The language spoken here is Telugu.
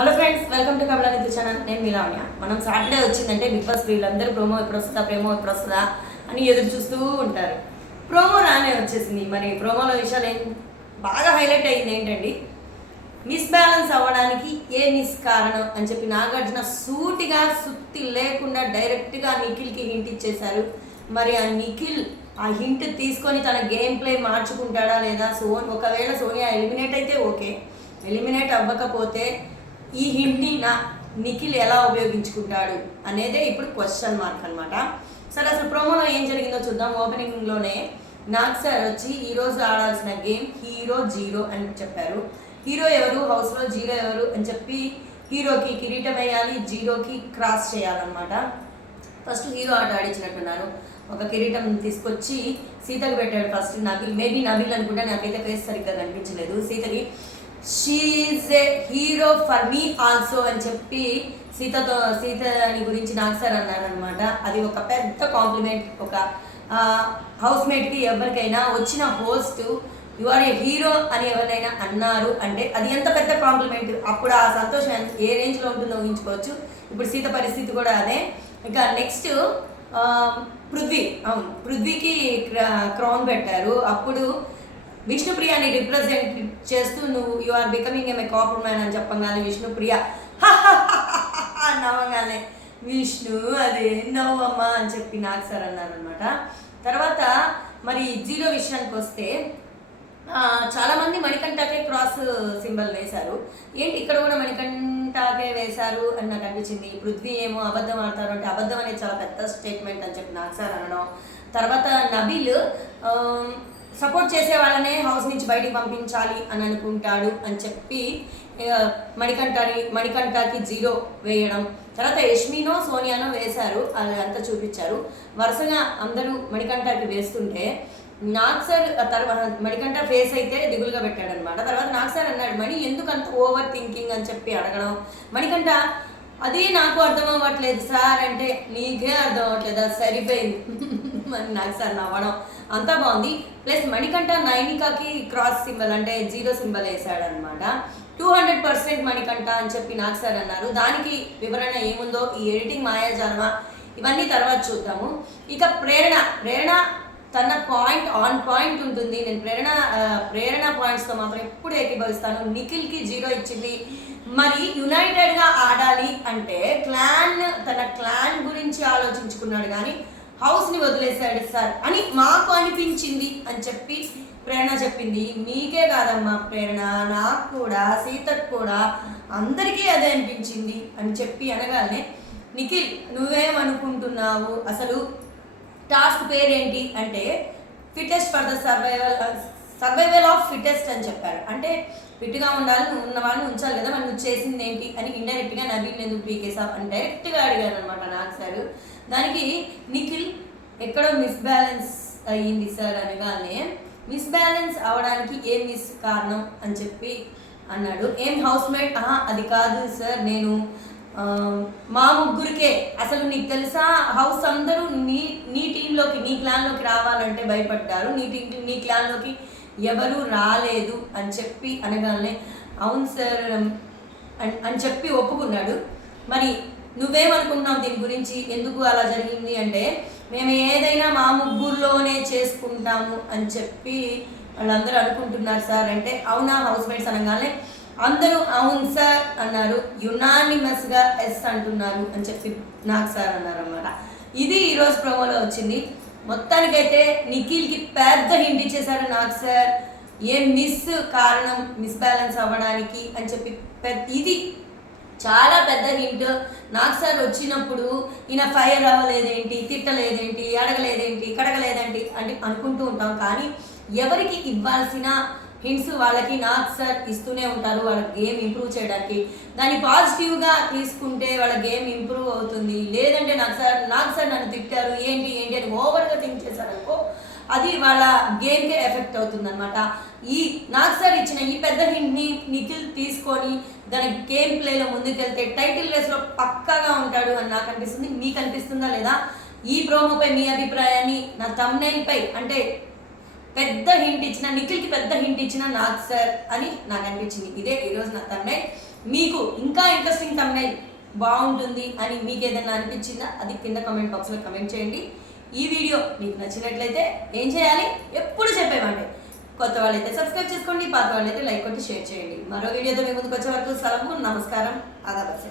Hello friends welcome to Kamalanidhi channel నేను మీలావణ్య మనం సాటర్డే వచ్చిందంటే బిగ్ బాస్ వీళ్ళందరూ ప్రోమో ఎప్పుడు వస్తుందా ప్రోమో ఎప్పుడు వస్తుందా అని ఎదురు చూస్తూ ఉంటారు. ప్రోమో రానే వచ్చేసింది. మరి ప్రోమోలో విషయాలు ఏం బాగా హైలైట్ అయింది ఏంటండి? మిస్ బ్యాలెన్స్ అవ్వడానికి ఏ మిస్ కారణం అని చెప్పి నాగార్జున సూటిగా సుత్తి లేకుండా డైరెక్ట్గా నిఖిల్కి హింట్ ఇచ్చేశారు. మరి ఆ నిఖిల్ ఆ హింట్ తీసుకొని తన గేమ్ ప్లే మార్చుకుంటాడా లేదా? సోన్ ఒకవేళ సోనియా ఎలిమినేట్ అయితే ఓకే. ఎలిమినేట్ అవ్వకపోతే ఈ హింట్ని నా నిఖిల్ ఎలా ఉపయోగించుకుంటాడు అనేదే ఇప్పుడు క్వశ్చన్ మార్క్ అనమాట సరే అసలు ప్రోమోలో ఏం జరిగిందో చూద్దాం. ఓపెనింగ్లోనే నాగ్ సార్ వచ్చి ఈరోజు ఆడాల్సిన గేమ్ హీరో జీరో అని చెప్పారు. హీరో ఎవరు? హౌస్లో జీరో ఎవరు? అని చెప్పి హీరోకి కిరీటం వేయాలి జీరోకి క్రాస్ చేయాలన్నమాట. ఫస్ట్ హీరో ఆట ఆడించినట్టున్నారు. ఒక కిరీటం తీసుకొచ్చి సీతకు పెట్టాడు ఫస్ట్ నబిల్ మేబీ నబిల్ అనుకుంటే నాకైతే ఫేస్ సరిగ్గా కనిపించలేదు. సీతకి she a hero for me also అని చెప్పి సీతతో సీతని గురించి నాకు సార్ అన్నారనమాట అది ఒక పెద్ద కాంప్లిమెంట్ ఒక హౌస్ మేట్కి ఎవరికైనా వచ్చిన host you are a hero అని ఎవరైనా అన్నారు అంటే అది ఎంత పెద్ద కాంప్లిమెంట్ అప్పుడు ఆ సంతోషం ఏ రేంజ్లో ఉంటుందో ఊహించుకోవచ్చు. ఇప్పుడు సీత పరిస్థితి కూడా అదే. ఇక నెక్స్ట్ పృథ్వీ అవును పృథ్వీకి క్రౌన్ పెట్టారు. అప్పుడు విష్ణుప్రియాని రిప్రజెంట్ చేస్తూ నువ్వు you are becoming a copper man అని చెప్పగానే విష్ణుప్రియ నవ్వగానే విష్ణు అదే నవ్వమ్మా అని చెప్పి నాకు సార్ అన్నారు అనమాట తర్వాత మరి జీరో విషయానికి వస్తే చాలామంది మణికంఠకే క్రాస్ సింబల్ వేశారు. ఏంటి ఇక్కడ కూడా మణికంఠకే వేశారు అని నాకు అనిపించింది. పృథ్వీ ఏమో అబద్ధం ఆడతారు అంటే అబద్ధం అనేది చాలా పెద్ద స్టేట్మెంట్ అని చెప్పి నాకు సార్ అనడం. తర్వాత నబీల్ సపోర్ట్ చేసే వాళ్ళనే హౌస్ నుంచి బయటికి పంపించాలి అని అనుకుంటాడు అని చెప్పి ఇక మణికంఠని మణికంఠకి జీరో వేయడం. తర్వాత యష్మినో సోనియానో వేశారు. అది అంతా చూపించారు. వరుసగా అందరూ మణికంఠకి వేస్తుంటే నాగ్ సార్ తర్వాత మణికంఠ ఫేస్ అయితే దిగులుగా పెట్టాడు అనమాట తర్వాత నాగ్ సార్ అన్నాడు మణి ఎందుకు అంత ఓవర్ థింకింగ్ అని చెప్పి అడగడం. మణికంఠ అదే నాకు అర్థం అవ్వట్లేదు సార్. అంటే నీకే అర్థం అవ్వట్లేదు? అది సరిపోయింది. మరి నాకు సార్ నవ్వడం అంతా బాగుంది. ప్లస్ మణికంఠ నైనికాకి క్రాస్ సింబల్ అంటే జీరో సింబల్ వేసాడనమాట టూ హండ్రెడ్ పర్సెంట్ మణికంఠ అని చెప్పి నాకు సార్ అన్నారు. దానికి వివరణ ఏముందో ఈ ఎడిటింగ్ మాయాజాలమా? ఇవన్నీ తర్వాత చూద్దాము. ఇక ప్రేరణ. ప్రేరణ తన పాయింట్ ఆన్ పాయింట్ ఉంటుంది. నేను ప్రేరణ ప్రేరణ పాయింట్స్తో మాత్రం ఎప్పుడు ఏకీభవిస్తాను. నిఖిల్కి జీరో ఇచ్చింది. మరి యునైటెడ్గా ఆడాలి అంటే క్లాన్ తన క్లాన్ గురించి ఆలోచించుకున్నాడు కానీ హౌస్ని వదిలేశాడు సార్ అని మాకు అనిపించింది అని చెప్పి ప్రేరణ చెప్పింది. మీకే కాదమ్మా ప్రేరణ. నాకు కూడా సీతకు కూడా అందరికీ అదే అనిపించింది అని చెప్పి అనగానే నిఖిల్ నువ్వేమనుకుంటున్నావు? అసలు టాస్క్ పేరేంటి? అంటే fittest for the survival survival of fittest అని చెప్పారు. అంటే ఫిట్గా ఉండాలి నువ్వు ఉన్న వాళ్ళని ఉంచాలి కదా మనం చేసింది ఏంటి అని ఇండైరెక్ట్గా నవీన్ ఎందుకు పీకేసావు అని డైరెక్ట్గా అడిగారు అనమాట నాకు సార్ దానికి నిఖిల్ ఎక్కడో మిస్బ్యాలెన్స్ అయ్యింది సార్ అనగానే మిస్బ్యాలెన్స్ అవడానికి ఏం మిస్ కారణం? అని చెప్పి అన్నాడు. ఏం హౌస్ మేట్ అది కాదు సార్ నేను మా ముగ్గురికే. అసలు నీకు తెలుసా? హౌస్ అందరూ నీ నీ టీంలోకి నీ క్లాన్లోకి రావాలంటే భయపడ్డారు. నీ టీ నీ క్లాన్లోకి ఎవరు రాలేదు అని చెప్పి అనగానే అవును సార్ అని అని చెప్పి ఒప్పుకున్నాడు. మరి నువ్వేమనుకుంటున్నావు దీని గురించి? ఎందుకు అలా జరిగింది అంటే మేము ఏదైనా మా ముగ్గురులోనే చేసుకుంటాము అని చెప్పి వాళ్ళందరూ అనుకుంటున్నారు సార్. అంటే అవునా హౌస్ మేట్స్ అనగానే అందరూ అవును సార్ అన్నారు. యునానిమస్గా ఎస్ అంటున్నారు అని చెప్పి నాకు సార్ అన్నారు అనమాట ఇది ఈరోజు ప్రోమోలో వచ్చింది. మొత్తానికైతే నిఖిల్కి పెద్ద హింట్ ఇచ్చేశారు నాకు సార్. ఏం మిస్ కారణం మిస్ బ్యాలెన్స్ అవ్వడానికి అని చెప్పి పెద్ద ఇది చాలా పెద్ద హింట్. నాకు సార్ వచ్చినప్పుడు ఈయన ఫైర్ అవ్వలేదేంటి తిట్టలేదేంటి అడగలేదేంటి కడగలేదేంటి అని అనుకుంటూ ఉంటాం. కానీ ఎవరికి ఇవ్వాల్సిన హింట్స్ వాళ్ళకి నాకు సార్ ఇస్తూనే ఉంటారు. వాళ్ళ గేమ్ ఇంప్రూవ్ చేయడానికి. దాన్ని పాజిటివ్గా తీసుకుంటే వాళ్ళ గేమ్ ఇంప్రూవ్ అవుతుంది. లేదంటే నాకు సార్ నాకు సార్ నన్ను తిట్టారు. ఏంటి ఏంటి అని ఓవర్గా థింక్ చేశారనుకో అది వాళ్ళ గేమ్కే ఎఫెక్ట్ అవుతుంది అనమాట ఈ నాకు సార్ ఇచ్చిన ఈ పెద్ద హింట్ని నిఖిల్ తీసుకొని దాని గేమ్ ప్లేలో ముందుకెళ్తే టైటిల్ రేస్లో పక్కాగా ఉంటాడు అని నాకు అనిపిస్తుంది. మీకు అనిపిస్తుందా లేదా? ఈ ప్రోమోపై మీ అభిప్రాయాన్ని నా పై అంటే పెద్ద హింట్ ఇచ్చిన నిఖిల్కి పెద్ద హింట్ ఇచ్చిన నాకు సార్ అని నాకు అనిపించింది. ఇదే ఈరోజు నా తమ్నైల్ మీకు ఇంకా ఇంట్రెస్టింగ్ తమ్నైల్ బాగుంటుంది అని మీకు ఏదైనా అనిపించిందా? అది కింద కమెంట్ బాక్స్లో కమెంట్ చేయండి. ఈ వీడియో మీకు నచ్చినట్లయితే ఏం చేయాలి? ఎప్పుడు చెప్పేవాడి కొత్త వాళ్ళైతే సబ్స్క్రైబ్ చేసుకోండి పాత వాళ్ళైతే లైక్ కొట్టి షేర్ చేయండి. మరో వీడియోతో మీ ముందుకు వచ్చే వరకు సెలవు నమస్కారం ఆదాబర్సే